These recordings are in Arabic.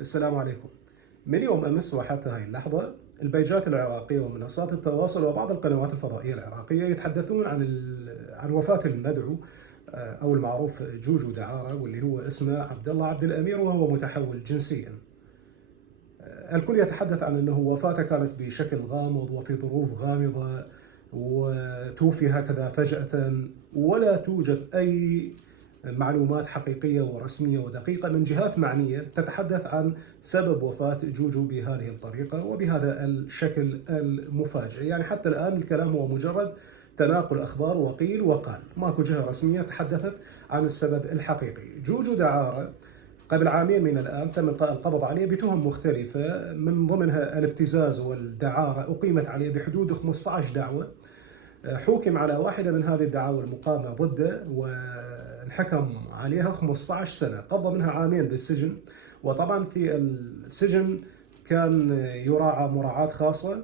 السلام عليكم. من يوم أمس وحتى هاي اللحظة البيجات العراقية ومنصات التواصل وبعض القنوات الفضائية العراقية يتحدثون عن وفاة المدعو أو المعروف جوجو دعارة، واللي هو اسمه عبد الله عبد الأمير، وهو متحول جنسيا. الكل يتحدث عن أنه وفاته كانت بشكل غامض وفي ظروف غامضة، وتوفي هكذا فجأة، ولا توجد أي معلومات حقيقية ورسمية ودقيقة من جهات معنية تتحدث عن سبب وفاة جوجو بهذه الطريقة وبهذا الشكل المفاجئ. يعني حتى الآن الكلام هو مجرد تناقل أخبار وقيل وقال، ماكو جهة رسمية تحدثت عن السبب الحقيقي. جوجو دعارة قبل عامين من الآن تم القبض عليه بتهم مختلفة، من ضمنها الابتزاز والدعارة. أقيمت عليه بحدود 15 دعوة، حُكم على واحدة من هذه الدعاوى المقامة ضده وانحكم عليها 15 سنة، قضى منها عامين بالسجن. وطبعا في السجن كان يراعى مراعاة خاصة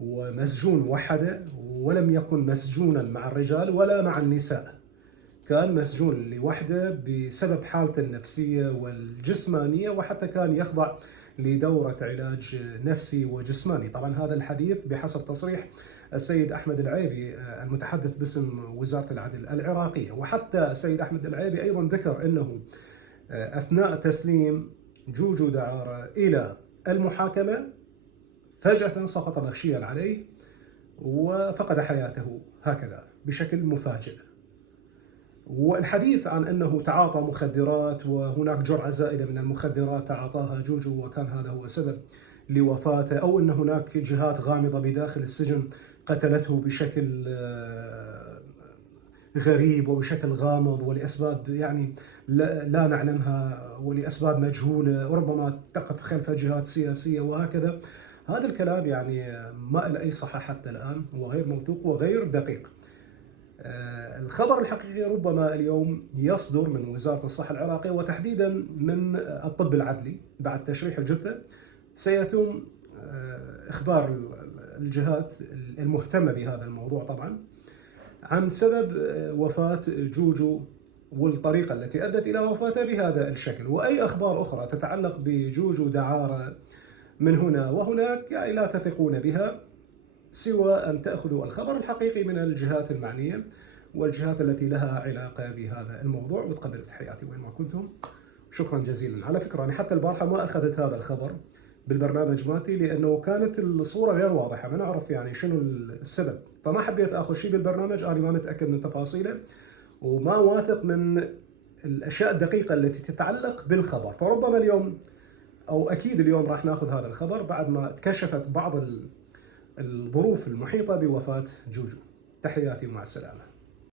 ومسجون وحده، ولم يكن مسجونا مع الرجال ولا مع النساء، كان مسجون لوحده بسبب حالته النفسية والجسمانية، وحتى كان يخضع لدورة علاج نفسي وجسماني. طبعا هذا الحديث بحسب تصريح السيد أحمد العيبي المتحدث باسم وزارة العدل العراقية. وحتى السيد أحمد العيبي أيضا ذكر أنه أثناء تسليم جوجو دعارة إلى المحاكمة فجأة سقط مغشيا عليه وفقد حياته هكذا بشكل مفاجئ. والحديث عن أنه تعاطى مخدرات وهناك جرعة زائدة من المخدرات تعاطاها جوجو وكان هذا هو سبب لوفاته، أو أن هناك جهات غامضة بداخل السجن قتلته بشكل غريب وبشكل غامض ولأسباب يعني لا نعلمها ولأسباب مجهولة، وربما تقف خلف جهات سياسية وهكذا. هذا الكلام يعني ما له أي صحة حتى الآن، وغير موثوق وغير دقيق. الخبر الحقيقي ربما اليوم يصدر من وزارة الصحة العراقية، وتحديدا من الطب العدلي. بعد تشريح الجثة سيتم إخبار الجهات المهتمة بهذا الموضوع طبعا عن سبب وفاة جوجو والطريقة التي أدت إلى وفاته بهذا الشكل، وأي أخبار أخرى تتعلق بجوجو دعارة من هنا وهناك يعني لا تثقون بها، سوى أن تأخذوا الخبر الحقيقي من الجهات المعنية والجهات التي لها علاقة بهذا الموضوع. وتقبلوا تحياتي وين ما كنتم. شكرا جزيلا. على فكرة أنا حتى البارحة ما أخذت هذا الخبر بالبرنامج مالتي لأنه كانت الصورة غير واضحة، ما نعرف يعني شنو السبب، فما حبيت أخذ شيء بالبرنامج أنا ما متأكد من تفاصيله وما واثق من الأشياء الدقيقة التي تتعلق بالخبر. فربما اليوم أو أكيد اليوم راح ناخذ هذا الخبر بعد ما اتكشفت بعض الظروف المحيطة بوفاة جوجو. تحياتي ومع السلامة.